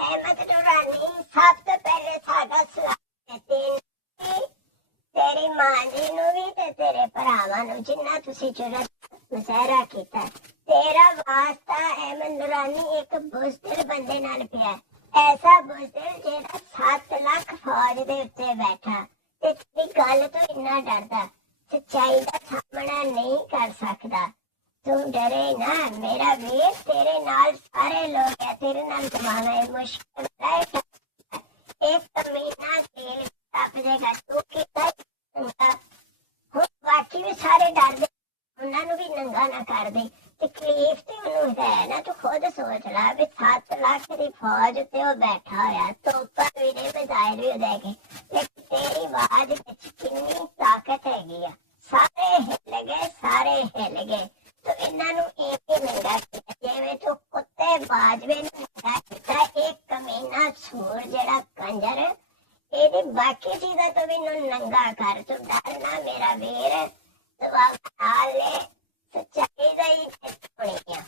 अहमद नूरानी सब तो पहले साडा सलाम तेरी मां जी नू भी ते तेरे भरावां नू जिन्ना तुसी जुर्रत मुजाहरा कीता। तेरा वास्ता अहमद नूरानी एक बुज़दिल बंदे नाल पिया, ऐसा बुज़दिल जेड़ा 7 लाख फौज दे उत्ते बैठा ते तेरी गल तो इन्ना डरदा, सच्चाई दा सामना नहीं कर सकदा। तू डरे ना मेरा वीर, तेरे नाल सारे लोग है, तेरे नाल जमाना है मुश्किल है। एक कमीना तेल तप जाएगा तू कितना हुण बाकी भी सारे डर दे, उन्हां नूं भी नंगा ना कर दे। तकलीफ ते उन्होंने है ना, तू खुद सोच ला भी 7 लाख की फौज ते वो बैठा होया, तोपा भी ने मिसाइल भी देगे, लेकिन तेरी आवाज विच कितनी ताकत हैगी आ। सारे हिल गए, सारे हिल गए। तो इन्हां नूं एक ही नंगा किया जिवें तू कुत्ते बाजवे नूं नंगा किता। एक कमीना सूर जेड़ा कंजर ਇਹਦੀ ਬਾਕੀ ਚੀਜ਼ਾਂ ਤੋਂ ਵੀ ਨੰਗਾ ਕਰ। ਤੂੰ ਡਰਨਾ ਮੇਰਾ ਵੀਰ, ਦੁਆ ਨਾਲ ਲੈ, ਸੱਚਾਈ ਦਾ ਹੀ ਹੋਣੀ ਆ।